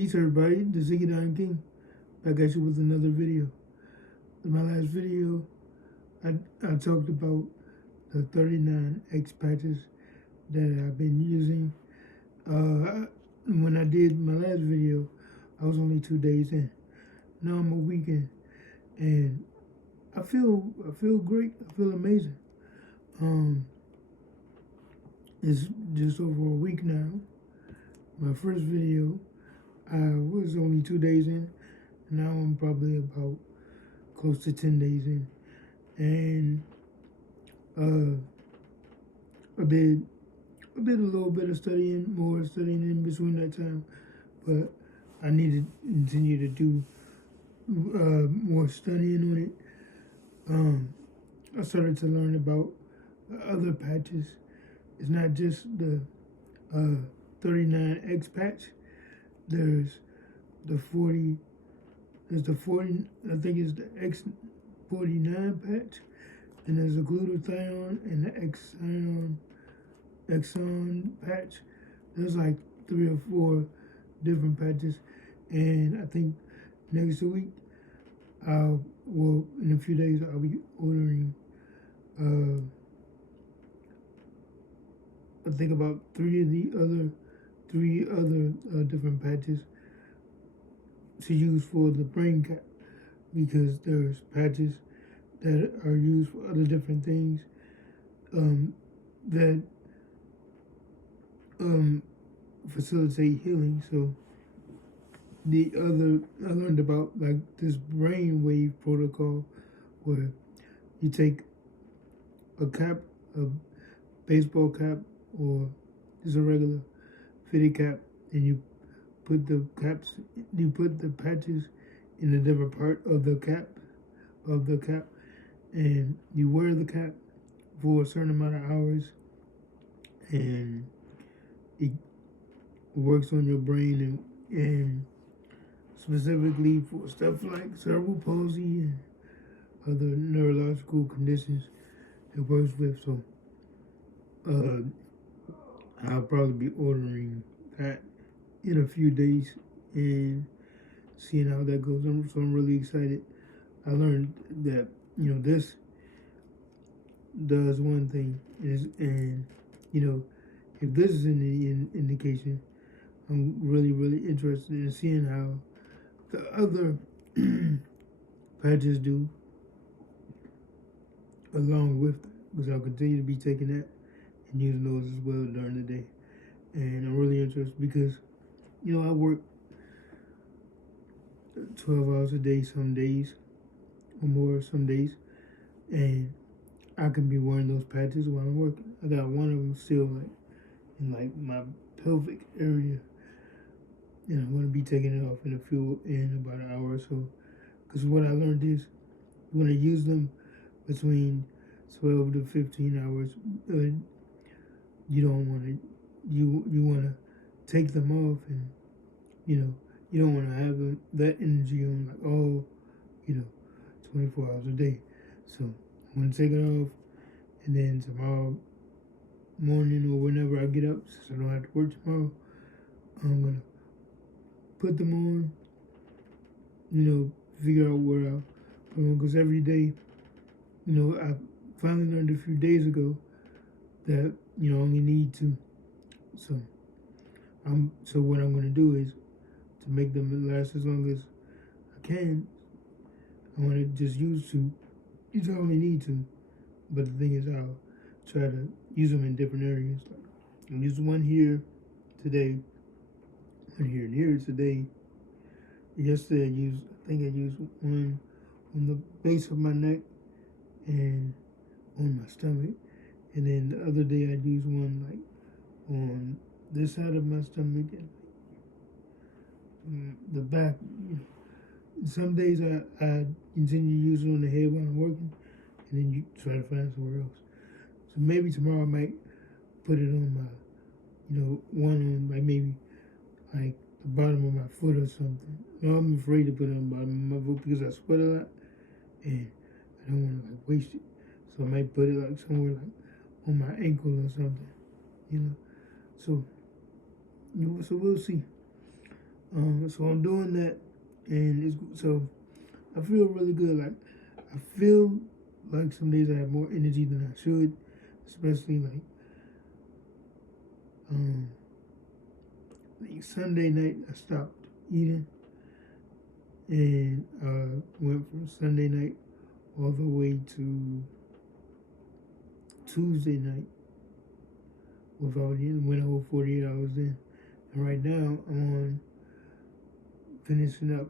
Peace everybody, the X39 King, back at you with another video. In my last video, I talked about the 39 X patches that I've been using. When I did my last video, I was only 2 days in. Now I'm a week in, and I feel great. I feel amazing. It's just over a week now. My first video, I was only 2 days in. Now I'm probably about close to 10 days in. And I did a little bit of studying, more studying in between that time. But I need to continue to do more studying on it. I started to learn about other patches. It's not just the 39X patch. There's the 40, I think it's the X49 patch, and there's a glutathione and the exon patch. There's like 3 or 4 different patches, and I think next week, in a few days, I'll be ordering, I think about 3 other different patches to use for the brain cap, because there's patches that are used for other different things that facilitate healing. So I learned about like this brainwave protocol where you take a cap, a baseball cap, or just a regular fitted cap, and you put the patches in a different part of the cap, and you wear the cap for a certain amount of hours, and it works on your brain and specifically for stuff like cerebral palsy and other neurological conditions it works with. So I'll probably be ordering that in a few days and seeing how that goes. So I'm really excited. I learned that, this does one thing, and if this is an indication, I'm really interested in seeing how the other patches do along with that, because I'll continue to be taking that and using those as well during the day. And I'm really interested because, I work 12 hours a day some days, or more some days, and I can be wearing those patches while I'm working. I got one of them still in my pelvic area, and I'm going to be taking it off in about an hour or so. Because what I learned is, when I use them between 12 to 15 hours, you don't want to, you want to take them off, and you don't want to have that energy on 24 hours a day. So I'm going to take it off, and then tomorrow morning or whenever I get up, since I don't have to work tomorrow, I'm going to put them on, figure out where I'll put them on. Because every day, I finally learned a few days ago that, I only need 2. So what I'm going to do is, to make them last as long as I can, I want to just use 2. I only need 2. But the thing is, I'll try to use them in different areas. Like, I'll use one here today, one here and here today. Yesterday I think I used one on the base of my neck and on my stomach. And then the other day I used one on this side of my stomach and the back. Some days I continue to use it on the head while I'm working, and then you try to find somewhere else. So maybe tomorrow I might put it on my, one on maybe the bottom of my foot or something. No, I'm afraid to put it on the bottom of my foot because I sweat a lot, and I don't want to waste it. So I might put it somewhere on my ankle or something, So, so we'll see. So I'm doing that, and so I feel really good. Like I feel like some days I have more energy than I should, especially um, like Sunday night. I stopped eating and went from Sunday night all the way to Tuesday night without eating. Went a whole 48 hours in, and right now I'm on finishing up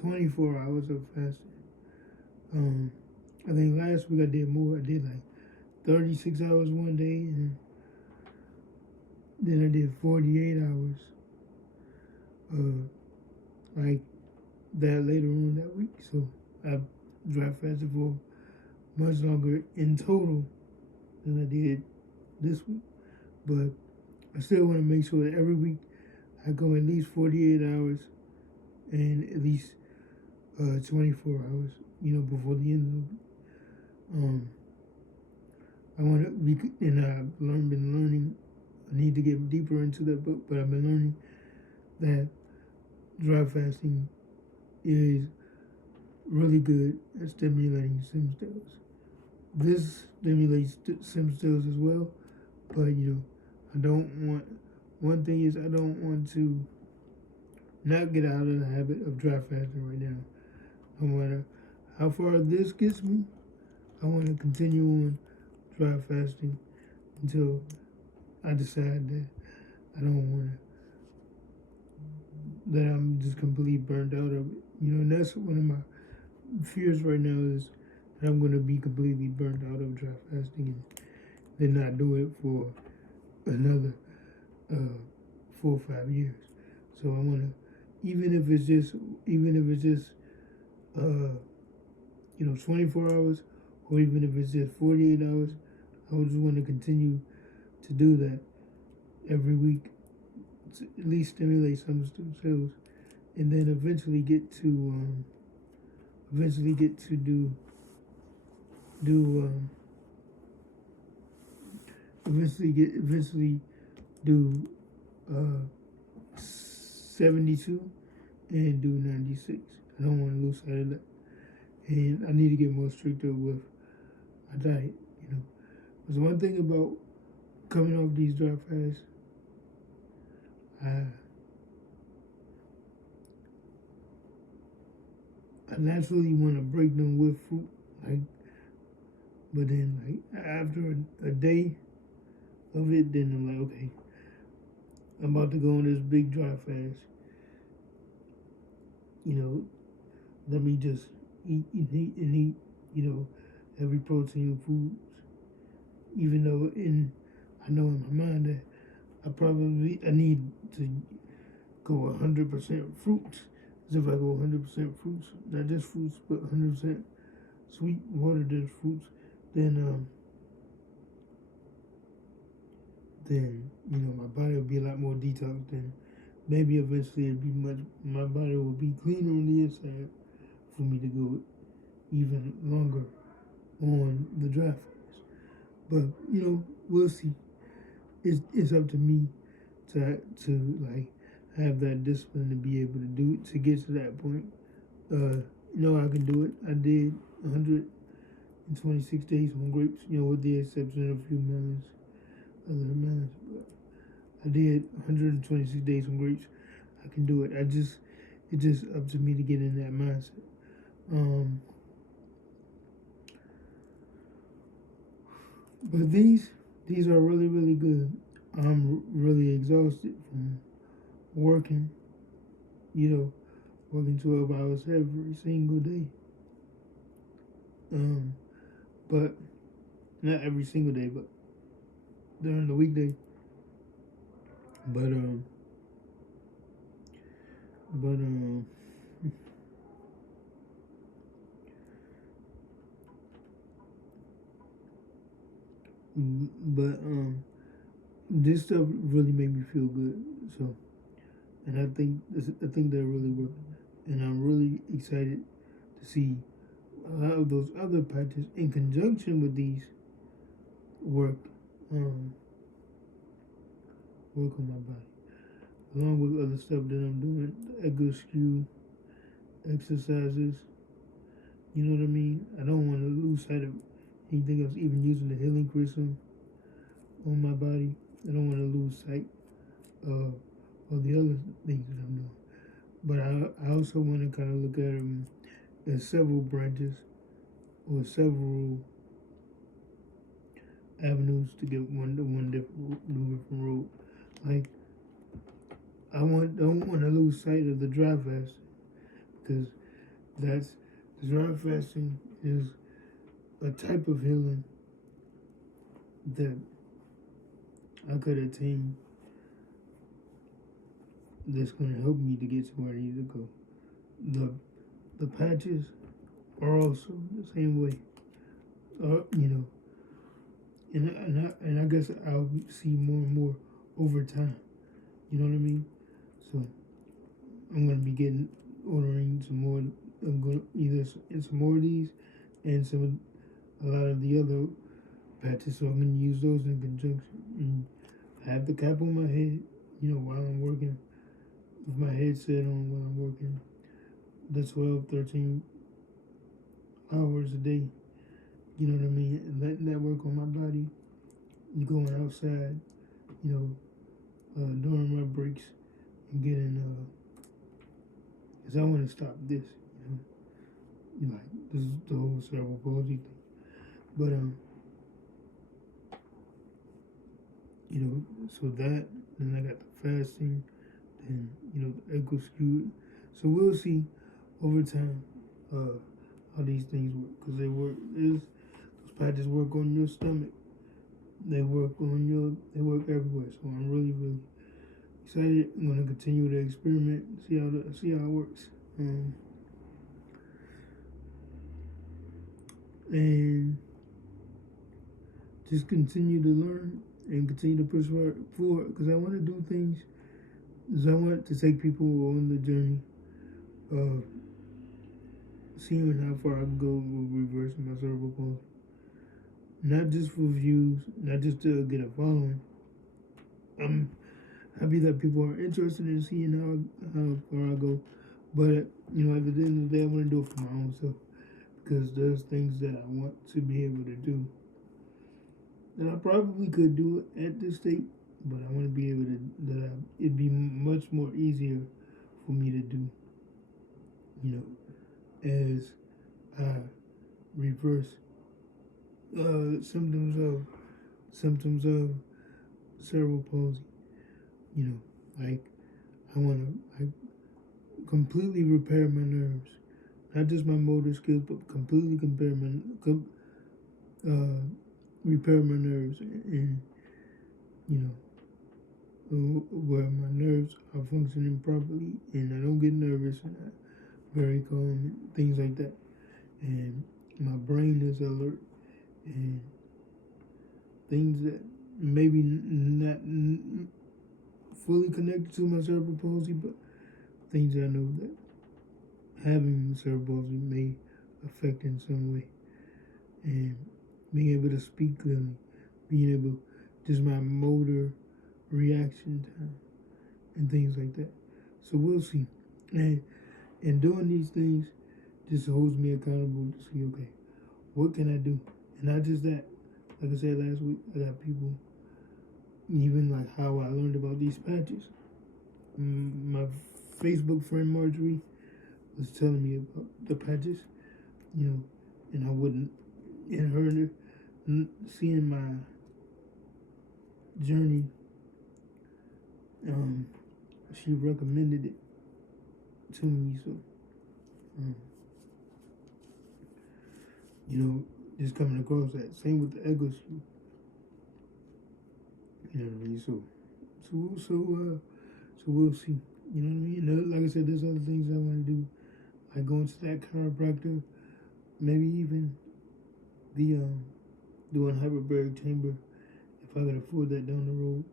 24 hours of fasting. I think last week I did more. I did like 36 hours one day, and then I did 48 hours, like that later on that week. So I dry fasted for much longer in total than I did this week. But I still want to make sure that every week I go at least 48 hours and at least 24 hours, before the end of the week. I want to be, and I've been learning. I need to get deeper into that book, but I've been learning that dry fasting is really good at stimulating stem cells. This stimulates stem cells as well, but I don't want. One thing is I don't want to not get out of the habit of dry fasting right now. No matter how far this gets me, I want to continue on dry fasting until I decide that I don't want to, that I'm just completely burned out of it. And that's one of my fears right now is that I'm going to be completely burned out of dry fasting and then not do it for another 4 or 5 years. So I want to, even if it's just 24 hours, or even if it's just 48 hours, I would just want to continue to do that every week to at least stimulate some stem cells, and then eventually get to do 72 and do 96. I don't want to lose sight of that, and I need to get more stricter with my diet. There's one thing about coming off these dry fasts. I naturally want to break them with fruit, but then after a day of it, then I'm like, okay, I'm about to go on this big dry fast. Let me just eat and eat, every protein foods. Even though I know in my mind that I need to go 100% fruits. As if I go 100% fruits, not just fruits, but 100% sweet water-dense fruits, then my body will be a lot more detoxed. Then maybe eventually my body will be cleaner on the inside for me to go even longer on the dry fast. But we'll see. It's up to me to have that discipline to be able to get to that point. I can do it. I did 126 days on grapes, with the exception of a few other melons. But I did 126 days on grapes. I can do it. It's just up to me to get in that mindset. But these are really, really good. I'm really exhausted from working, working 12 hours every single day. But not every single day, but during the weekday. But this stuff really made me feel good. So, and I think that really worked, and I'm really excited to see how those other patches in conjunction with these work on my body. along with other stuff that I'm doing, the echo skew exercises. You know what I mean? I don't want to lose sight of anything else, even using the healing crystal on my body. I don't want to lose sight of the other things that I'm doing. But I also want to kind of look at them as several branches or several avenues to get one different road. Like don't want to lose sight of the dry fast, because the dry fasting is a type of healing that I could attain that's going to help me to get to where I need to go. The patches are also the same way. You know, and I guess I'll see more and more over time. You know what I mean? So I'm gonna be ordering some more. I'm gonna either some more of these and a lot of the other patches. So I'm gonna use those in conjunction. And I have the cap on my head, while I'm working, with my headset on while I'm working. The 12, 13 hours a day. You know what I mean? And letting that work on my body. Going outside, during my breaks and getting, because I want to stop this, this is the whole cerebral palsy thing. But, so that, then I got the fasting, then, the echo skew. So we'll see over time how these things work, because those patches work on your stomach. They work everywhere. So I'm really, really excited. I'm gonna continue to experiment, see how it works, and just continue to learn and continue to push forward. Because I want to do things. Because I want to take people on the journey of seeing how far I can go with reversing my cerebral palsy. Not just for views, not just to get a following. I'm happy that people are interested in seeing how far I go. But, at the end of the day, I want to do it for my own self. Because there's things that I want to be able to do that I probably could do at this state. But I want to be able to, it'd be much more easier for me to do, as I reverse symptoms of cerebral palsy. Like I want to completely repair my nerves, not just my motor skills, but completely repair my nerves, and where my nerves are functioning properly, and I don't get nervous, and I'm very calm, and things like that, and my brain is alert, and things that maybe not fully connected to my cerebral palsy, but things I know that having cerebral palsy may affect in some way, and being able to speak clearly, being able, just my motor reaction time, and things like that. So we'll see. And doing these things just holds me accountable to see, okay, what can I do? And not just that. Like I said last week, I got people, even like how I learned about these patches. My Facebook friend Marjorie was telling me about the patches, and I wouldn't, in her seeing my journey, she recommended it to me. So, just coming across that. Same with the ego skew. You know what I mean? So we'll see. You know what I mean? And like I said, there's other things I want to do, like going to that chiropractor, maybe even the doing hyperbaric chamber, if I could afford that down the road.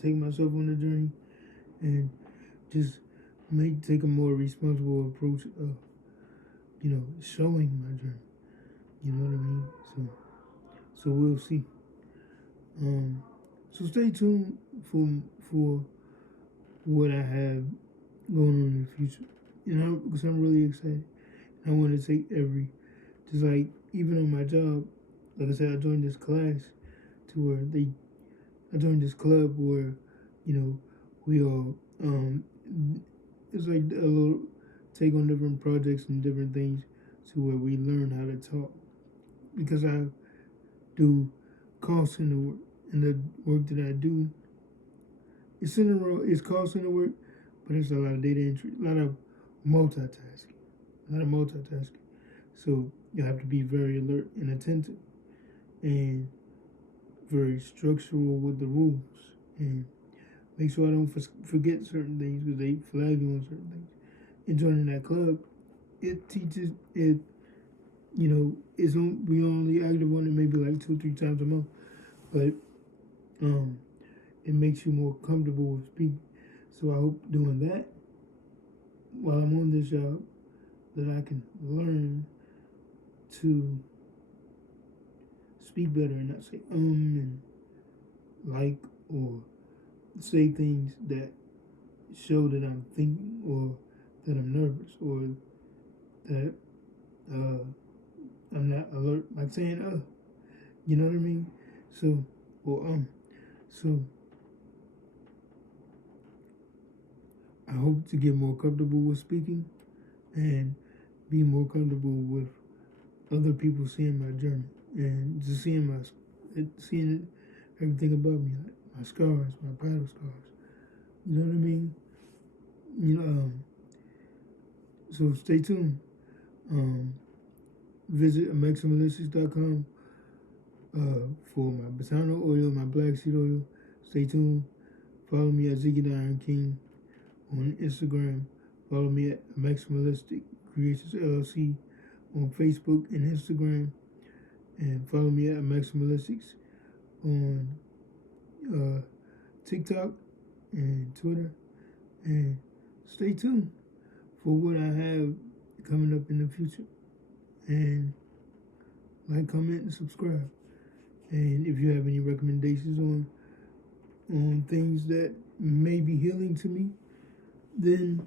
Take myself on the journey, and just take a more responsible approach of, showing my journey. You know what I mean? So we'll see. So stay tuned for what I have going on in the future. Because I'm really excited. I want to take just like even on my job, like I said, I joined this class to where I joined this club where, we all, it's like a little take on different projects and different things to where we learn how to talk. Because I do call center work, and the work that I do, it's call center work, but it's a lot of data entry, a lot of multitasking, So you have to be very alert and attentive, and very structural with the rules, and make sure I don't forget certain things because they flag you on certain things. And joining that club, it teaches it. We only active on it maybe like 2-3 times a month, but it makes you more comfortable with speaking. So I hope doing that while I'm on this job that I can learn to speak better and not say and like or say things that show that I'm thinking or that I'm nervous or that I'm not alert, like saying you know what I mean? So so I hope to get more comfortable with speaking and be more comfortable with other people seeing my journey and just seeing everything about me, like my scars, my battle scars. You know what I mean? So stay tuned. Visit maximalistics.com for my Botano oil, my black seed oil. Stay tuned. Follow me at Ziggy the Iron King on Instagram. Follow me at Maximalistic Creations LLC on Facebook and Instagram. And follow me at Maximalistics on TikTok and Twitter. And stay tuned for what I have coming up in the future. And like, comment, and subscribe. And if you have any recommendations on things that may be healing to me, then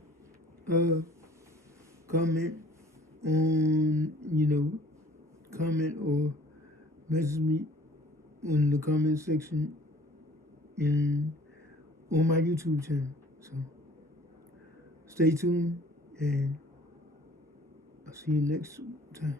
comment comment or message me in the comment section on my YouTube channel. So stay tuned, and I'll see you next time.